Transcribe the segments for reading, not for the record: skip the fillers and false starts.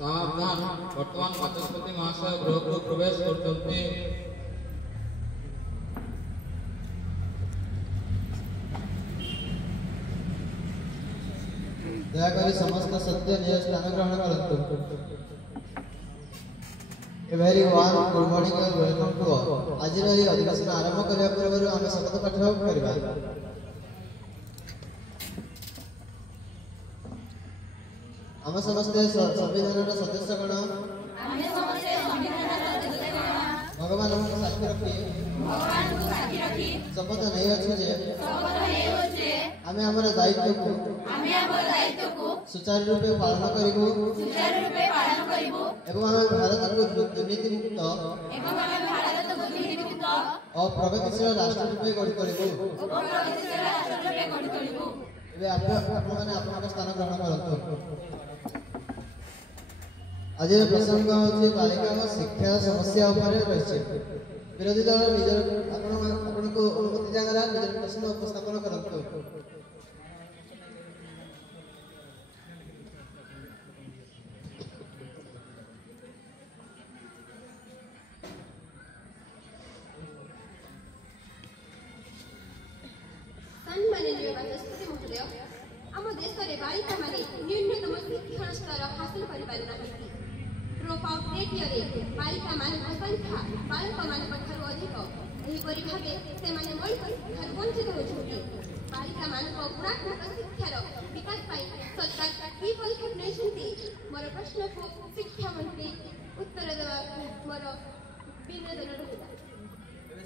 सावधान वर्तमान बाचस्पति महाशय गृह को प्रवेश करते दयाकरी समस्त सत्य निज स्थान ग्रहण करंतु। A very warm good morning and welcome to all. आज रही अधिवेशन आरंभ करबा पूर्व आम शपथ पाठ करबा। आम समस्त संविधान सदस्यगण भगवान को साक्षी रखी शपथ नहीं अच्छे जे आमे हमर दायित्व को सुचारू रूपे पालन करिबो एवं आमे भारत को दुर्नीति मुक्त और प्रगतिशील राष्ट्र रूपे गढ़ी करिबो। एबे आपण माने आपन स्थान ग्रहण करंतु। आज प्रसंग होची बालिका शिक्षा समस्या उपरे रहिছে। विरोधी दल निजर आपण को अनुमति जगरा निजर प्रश्न उपस्थापन करंतु। सम्माननीय बाचस्पति महोदय, आम देश में बालिका माने न्यूनतम शिक्षण स्तर हासिल कर पारुनाहांती। ड्रॉप आउट रेट रे बालिका मानक संख्या बालक मानक ठारू अधिक। एहिपरि भावे से माने मौलिक शिक्षार वंचित होछन्ती। बालिका मानक गुणात्मक शिक्षार विकास पाई सरकार की पदक्षेप नेछन्ती। मोर प्रश्न को शिक्षा मंत्री उत्तर देवा मोर विनोदन रहिला।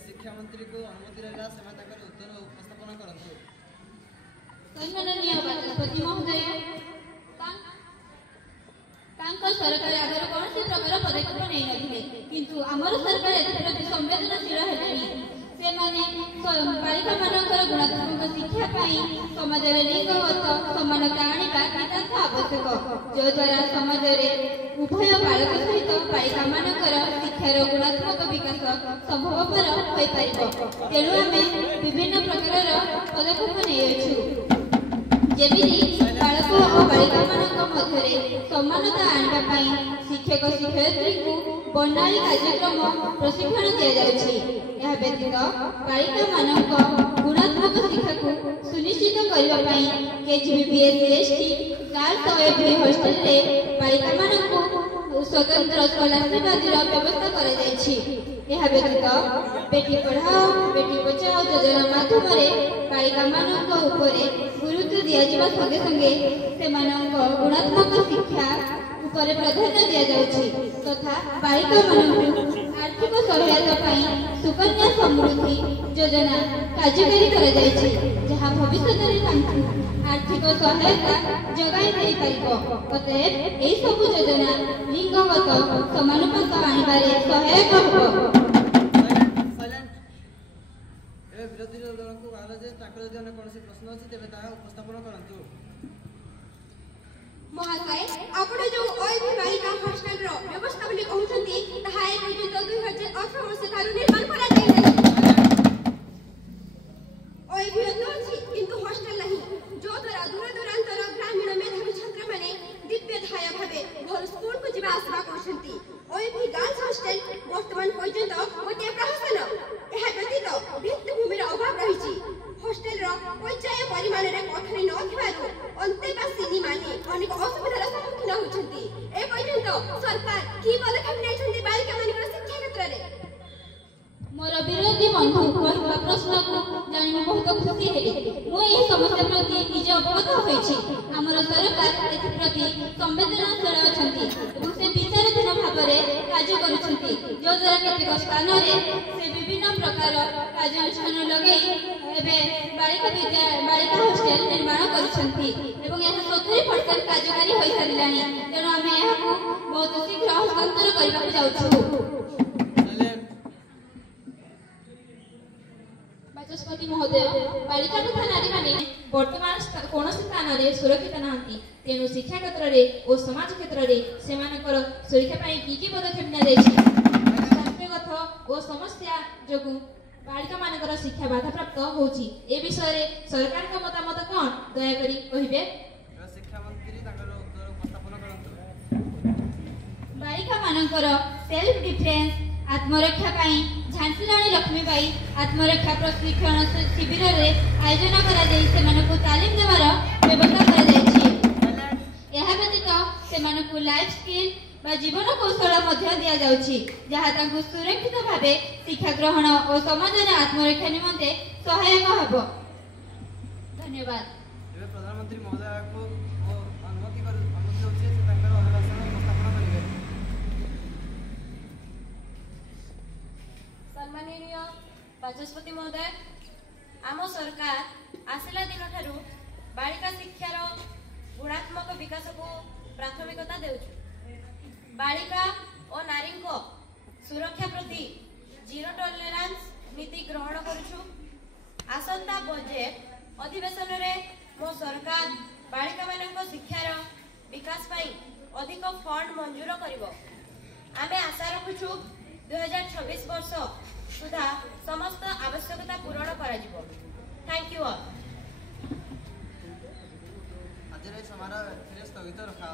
शिक्षा मंत्री को अनुमति रहला सेवा ताकर उत्तर उपस्थापन करंतु। सम्माननीय बाचस्पति महोदय, सरकार आगे कौन सी प्रकार पदक्षेप नहीं नथिले, किंतु आमर सरकार एप्रति संवेदनशील हेलेनी। से माने बालिका मानकर गुणात्मक शिक्षा पाई समाज रे लिंगगत समानता आनिबा नितांत आवश्यक, जो द्वारा समाज रे उभय बालक सहित बालिका मानकर शिक्षार गुणात्मक विकास संभवपर होई पारिबो। तेणु आमे विभिन्न प्रकार पदक्षेप नेयछु, जेमिति बालक और बालिका मानक मध्यरे समानता आनिबा पाई शिक्षक शिक्षयित्री को बर्णाली कार्यक्रम प्रशिक्षण दिया जाउछि। यह व्यतीत बालिका मानक गुणात्मक शिक्षा को सुनिश्चित करबा पाई केजीबीएस एसटी गर्ल्स ओएफबी हॉस्टल रे बालिका मानक स्वतंत्र स्कॉलरशिप आदिर व्यवस्था करा जाइछि। यह व्यतीत बेटी पढ़ाओ बेटी बचाओ योजना माध्यम बालिका मानक उपरे गुरुत्व दिया जिबा संगे संगे सेमानक गुणात्मक शिक्षा उपरे प्राधान्य दिया जाउछि तथा बालिका मानक आर्थिक सहायता पाई सुकन्या समृद्धि योजना कार्यकारी करा जाइछि, जहां भविष्य रे तांकु आर्थिक सहायता जगाई देई पाइबो। अतएव एई सब योजना लिंगगत समानुपात आनिबारे सहायक होबो। विरोधी दल को कहला जे ताकर जदि अन्य कोनोसी प्रश्न अछि तेबे ताहा उपस्थापन करंतु। महाशय, आपण जो ओएबी बालिका हॉस्टल रो व्यवस्था बोली कहउछंती ताहा 2018 वर्ष ठारू निर्माण करा जाय नै। ओएबी अछि किंतु हॉस्टल नहीं, जो द्वारा दूर दूरांतर ग्रामीण मेधावी छात्र माने दिव्य धाया भाबे घर स्कूल को जिबा आसबा करछंती। ओएबी गर्ल्स हॉस्टल वर्तमान पर्यंत गोटे प्रहसन। यह व्यतीत भित्तिभूमि अभाव रही। हॉस्टल पर्याय परिमाण में कोठरी नथिबारु अंतेवासिनी माने अनेक असुविधार सम्मुखीन होछंती। ए पर्यंत सरकार की पदक्षेप नेछंती बालिका मानकर शिक्षा क्षेत्र रे? मोर विरोधी बंधु कहवा प्रश्न को जानि बहुत खुशी हेली। मु एही समस्या प्रति निज अवगत होइछि। हमर सरकार एथि प्रति संवेदनशील अछंती एवं से विचाराधीन भाबरे कार्य करूछंती, जो द्वारा केतेक स्थान रे से विभिन्न प्रकार कार्यानुष्ठान लगेई एबे बालिका हॉस्टल निर्माण करूछंती एवं यह 70% कार्यकारी होई सारिलानी। तेणु आमे यहाकू बहुत शीघ्र हस्तांतर करबा जाउछु। बाचस्पति महोदय, बालिका तथा नारी माने वर्तमान कौन स्थान में सुरक्षित नहांती। तेणु शिक्षा क्षेत्र में और समाज क्षेत्र में सेमानकर सुरक्षा पाई की पदक्षेप निया जायछि। स्वास्थ्यगत और समस्या जोगु बालिका मानकर शिक्षा बाधा प्राप्त होछि। ए विषय रे सरकार का मतामत कोन दया करी कहिबे। शिक्षा मंत्री ताकर उत्तर उपस्थापन करंतु। ମାନଙ୍କର ସେଲ୍ଫ ଡିଫେନ୍ସ आत्मरक्षा पाई झांसी राणी लक्ष्मीबाई आत्मरक्षा प्रशिक्षण शिविर आयोजन कर तालीम देवार व्यवस्था कर व्यतीत लाइफ स्किल बा जीवन कौशल दि जाउछि जहाँ तांकु सुरक्षित भाव शिक्षा ग्रहण और समाज में आत्मरक्षा निमंते सहायक हब। धन्यवाद। प्रधानमंत्री महोदय को अनुमति होछि से तांकर अभिभाषण उपस्थापन करिवे। सम्माननीय बाचस्पति महोदय, आम सरकार आसिला दिन ठारू बालिका शिक्षार गुणात्मक विकास को प्राथमिकता देउछु। बालिका और नारी को सुरक्षा प्रति जीरो टॉलरेंस नीति ग्रहण करुछु। आसंता बजेट अधिवेशन रे मो सरकार बालिका मानक शिक्षार विकास पाई अधिक फंड मंजूर करिवो। आमे आशा रखुछु 2026 वर्ष सुधा समस्त आवश्यकता पूरण करा जिवो। Thank you all. आज समारोह स्थगित रखा।